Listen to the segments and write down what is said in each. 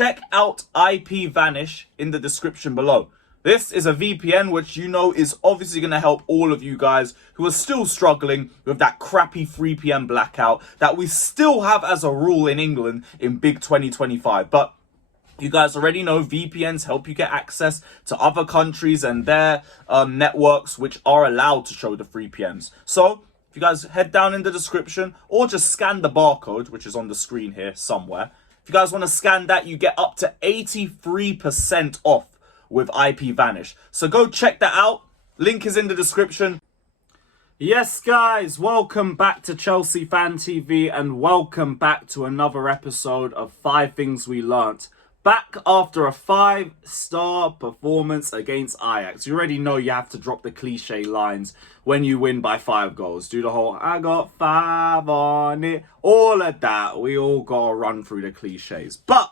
check out IPVanish in the description below. This is a VPN which you know is obviously going to help all of you guys who are still struggling with that crappy 3 PM blackout that we still have as a rule in England in big 2025. But you guys already know VPNs help you get access to other countries and their networks which are allowed to show the 3 PMs. So if you guys head down in the description or just scan the barcode, which is on the screen here somewhere. If you guys want to scan that, you get up to 83% off with IPVanish. So go check that out. Link is in the description. Yes, guys, welcome back to Chelsea Fan TV and welcome back to another episode of 5 Things We Learnt. Back after a 5-star performance against Ajax. You already know you have to drop the cliche lines when you win by 5 goals. Do the whole, I got 5 on it. All of that. We all got to run through the cliches. But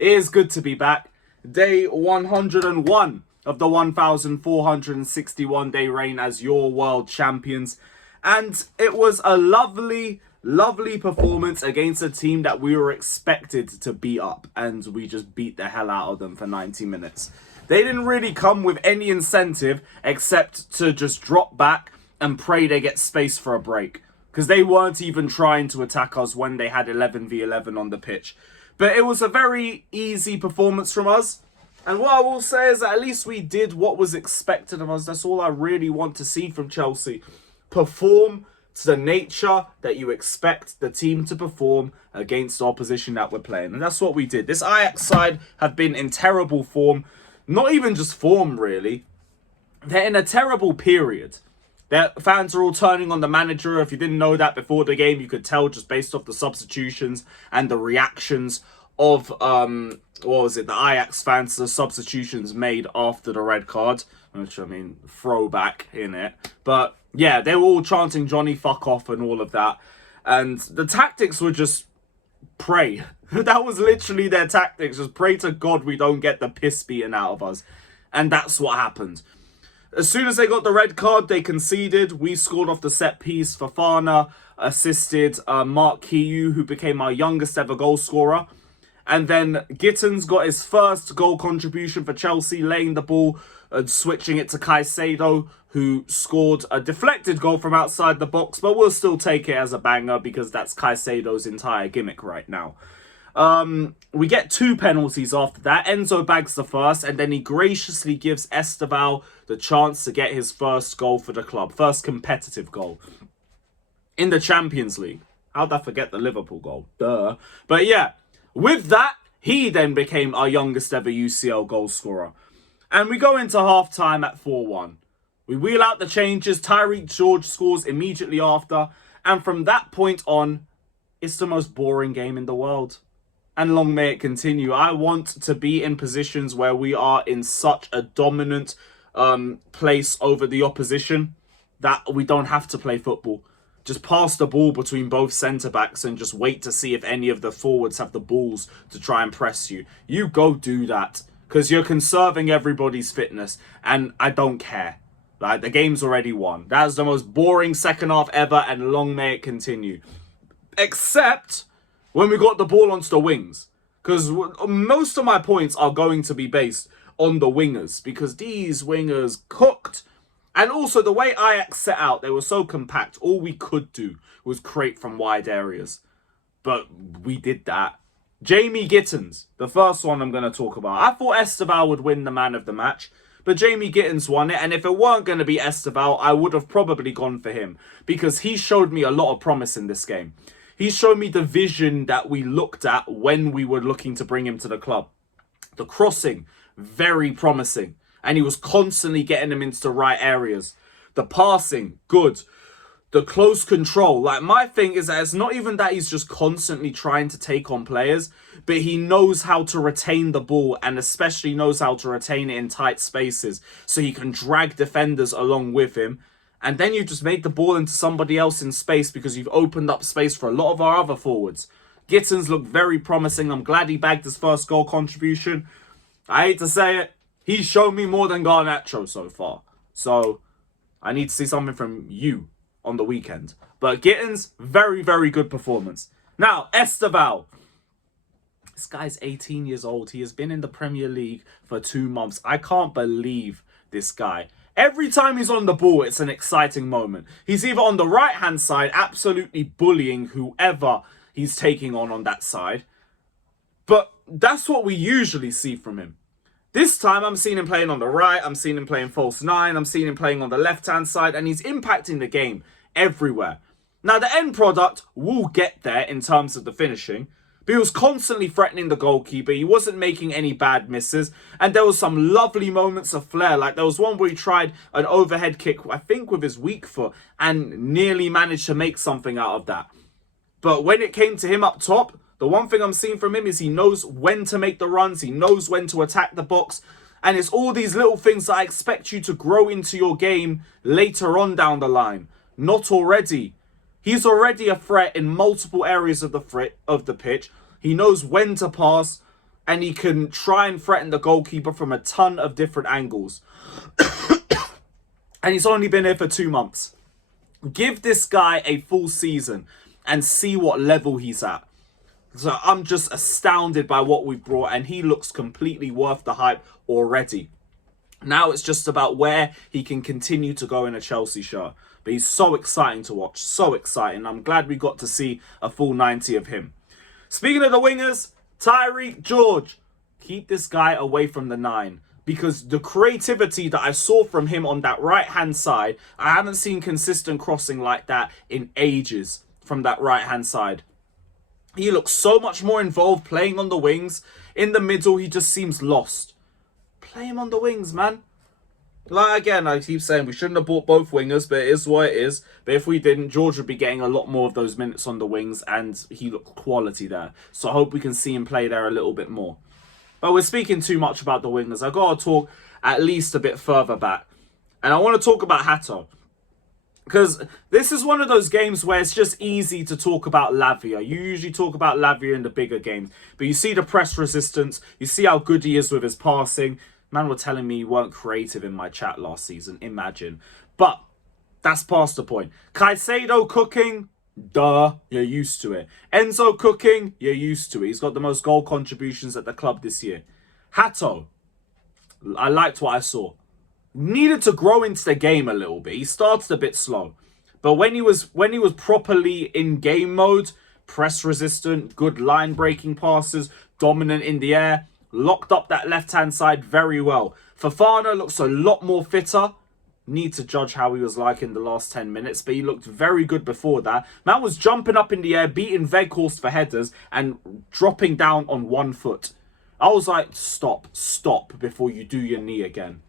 it is good to be back. Day 101 of the 1,461 day reign as your world champions. And it was a lovely performance against a team that we were expected to beat up, and we just beat the hell out of them for 90 minutes. They didn't really come with any incentive except to just drop back and pray they get space for a break, because they weren't even trying to attack us when they had 11v11 on the pitch. But it was a very easy performance from us, and what I will say is that at least we did what was expected of us. That's all I really want to see from Chelsea. Perform to the nature that you expect the team to perform against the opposition that we're playing. And that's what we did. This Ajax side have been in terrible form. Not even just form, really. They're in a terrible period. Their fans are all turning on the manager. If you didn't know that before the game, you could tell just based off the substitutions and the reactions of, the Ajax fans, the substitutions made after the red card. Which, I mean, throwback in it. But yeah, they were all chanting Johnny fuck off and all of that. And the tactics were just pray. That was literally their tactics. Just pray to God we don't get the piss beaten out of us. And that's what happened. As soon as they got the red card, they conceded. We scored off the set piece. Fofana assisted Mark Kiyu, who became our youngest ever goal scorer. And then Gittins got his first goal contribution for Chelsea, laying the ball and switching it to Caicedo, who scored a deflected goal from outside the box, but we'll still take it as a banger because that's Caicedo's entire gimmick right now. We get 2 penalties after that. Enzo bags the first, and then he graciously gives Esteval the chance to get his first goal for the club. First competitive goal in the Champions League. How'd I forget the Liverpool goal? Duh. But yeah, with that, he then became our youngest ever UCL goal scorer. And we go into half-time at 4-1. We wheel out the changes. TYRIQUE scores immediately after. And from that point on, it's the most boring game in the world. And long may it continue. I want to be in positions where we are in such a dominant place over the opposition that we don't have to play football. Just pass the ball between both centre-backs and just wait to see if any of the forwards have the balls to try and press you. You go do that. Because you're conserving everybody's fitness. And I don't care. Like, the game's already won. That was the most boring second half ever. And long may it continue. Except when we got the ball onto the wings. Because most of my points are going to be based on the wingers. Because these wingers cooked. And also the way Ajax set out. They were so compact. All we could do was create from wide areas. But we did that. Jamie Gittins, the first one I'm going to talk about. I thought Esteval would win the man of the match, but Jamie Gittins won it. And if it weren't going to be Esteval, I would have probably gone for him because he showed me a lot of promise in this game. He showed me the vision that we looked at when we were looking to bring him to the club. The crossing, very promising. And he was constantly getting them into the right areas. The passing, good. The close control. Like, my thing is that it's not even that he's just constantly trying to take on players, but he knows how to retain the ball and especially knows how to retain it in tight spaces so he can drag defenders along with him. And then you just made the ball into somebody else in space because you've opened up space for a lot of our other forwards. Gittins looked very promising. I'm glad he bagged his first goal contribution. I hate to say it, he's shown me more than Garnacho so far. So I need to see something from you on the weekend. But Gittins, very, very good performance. Now, Esteval. This guy's 18 years old. He has been in the Premier League for 2 months. I can't believe this guy. Every time he's on the ball, it's an exciting moment. He's either on the right-hand side, absolutely bullying whoever he's taking on that side. But that's what we usually see from him. This time, I'm seeing him playing on the right. I'm seeing him playing false nine. I'm seeing him playing on the left-hand side. And he's impacting the game everywhere. Now, the end product will get there in terms of the finishing. But he was constantly threatening the goalkeeper. He wasn't making any bad misses. And there was some lovely moments of flair. Like there was one where he tried an overhead kick, I think with his weak foot, and nearly managed to make something out of that. But when it came to him up top, the one thing I'm seeing from him is he knows when to make the runs. He knows when to attack the box. And it's all these little things that I expect you to grow into your game later on down the line. Not already. He's already a threat in multiple areas of the pitch. He knows when to pass, and he can try and threaten the goalkeeper from a ton of different angles. And he's only been here for 2 months. Give this guy a full season and see what level he's at. So I'm just astounded by what we've brought, and he looks completely worth the hype already. Now it's just about where he can continue to go in a Chelsea shirt. But he's so exciting to watch, so exciting. I'm glad we got to see a full 90 of him. Speaking of the wingers, Tyrique George. Keep this guy away from the 9. Because the creativity that I saw from him on that right-hand side, I haven't seen consistent crossing like that in ages from that right-hand side. He looks so much more involved playing on the wings. In the middle, he just seems lost. Play him on the wings, man. Like, again, I keep saying we shouldn't have bought both wingers, but it is what it is. But if we didn't, George would be getting a lot more of those minutes on the wings, and he looked quality there. So I hope we can see him play there a little bit more. But we're speaking too much about the wingers. I've got to talk at least a bit further back. And I want to talk about Hato. Because this is one of those games where it's just easy to talk about Lavia. You usually talk about Lavia in the bigger games. But you see the press resistance. You see how good he is with his passing. Man were telling me you weren't creative in my chat last season. Imagine. But that's past the point. Caicedo cooking. Duh. You're used to it. Enzo cooking. You're used to it. He's got the most goal contributions at the club this year. Hato. I liked what I saw. Needed to grow into the game a little bit. He started a bit slow. But when he was properly in game mode, press resistant, good line breaking passes, dominant in the air, locked up that left-hand side very well. Fofana looks a lot more fitter. Need to judge how he was like in the last 10 minutes, but he looked very good before that. Man was jumping up in the air, beating Weghorst for headers and dropping down on 1 foot. I was like, stop before you do your knee again.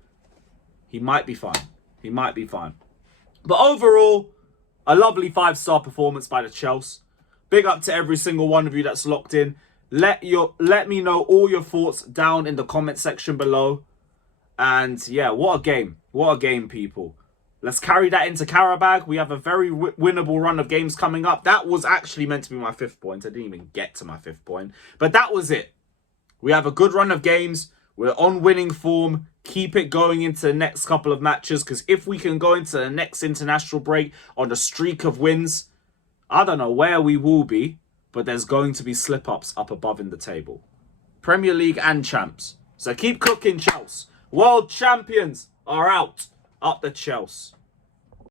He might be fine. He might be fine. But overall, a lovely 5-star performance by the Chelsea. Big up to every single one of you that's locked in. Let me know all your thoughts down in the comment section below. And yeah, what a game. What a game, people. Let's carry that into Carabao. We have a very winnable run of games coming up. That was actually meant to be my 5th point. I didn't even get to my 5th point. But that was it. We have a good run of games. We're on winning form. Keep it going into the next couple of matches. Because if we can go into the next international break on a streak of wins, I don't know where we will be. But there's going to be slip-ups up above in the table. Premier League and champs. So keep cooking, Chelsea. World champions are out. Up the Chelsea.